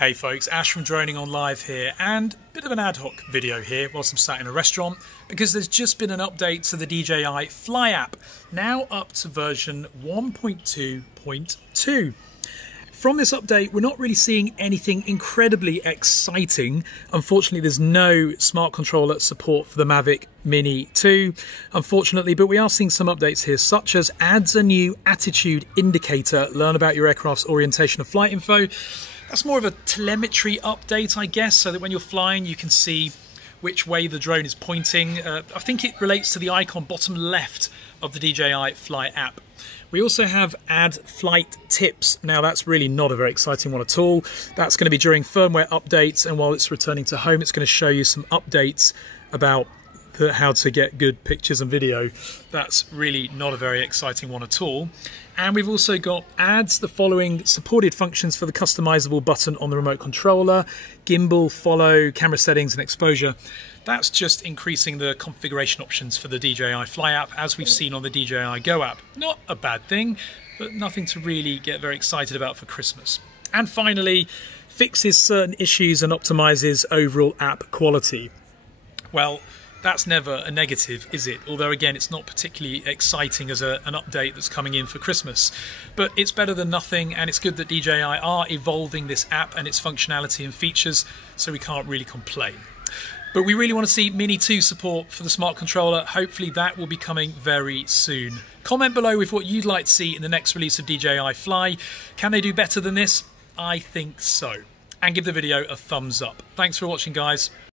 Hey folks, Ash from Droning On Live here, and a bit of an ad hoc video here whilst I'm sat in a restaurant because there's just been an update to the DJI Fly app, now up to version 1.2.2. From this update, we're not really seeing anything incredibly exciting. Unfortunately, there's no smart controller support for the Mavic Mini 2, unfortunately, but we are seeing some updates here, such as adds a new attitude indicator, learn about your aircraft's orientation of flight info. That's more of a telemetry update, I guess, so that when you're flying, you can see which way the drone is pointing. I think it relates to the icon bottom left of the DJI Fly app. We also have add flight tips. Now that's really not a very exciting one at all. That's going to be during firmware updates, and while it's returning to home, it's going to show you some updates about how to get good pictures and video. That's really not a very exciting one at all. And we've also got adds the following supported functions for the customizable button on the remote controller: Gimbal Follow, camera settings and exposure. That's just increasing the configuration options for the DJI Fly app, as we've seen on the DJI Go app. Not a bad thing, but nothing to really get very excited about for Christmas. And finally, fixes certain issues and optimizes overall app quality. Well, that's never a negative, is it? Although again, it's not particularly exciting as an update that's coming in for Christmas. But it's better than nothing, and it's good that DJI are evolving this app and its functionality and features, so we can't really complain. But we really want to see Mini 2 support for the smart controller. Hopefully that will be coming very soon. Comment below with what you'd like to see in the next release of DJI Fly. Can they do better than this? I think so. And give the video a thumbs up. Thanks for watching, guys.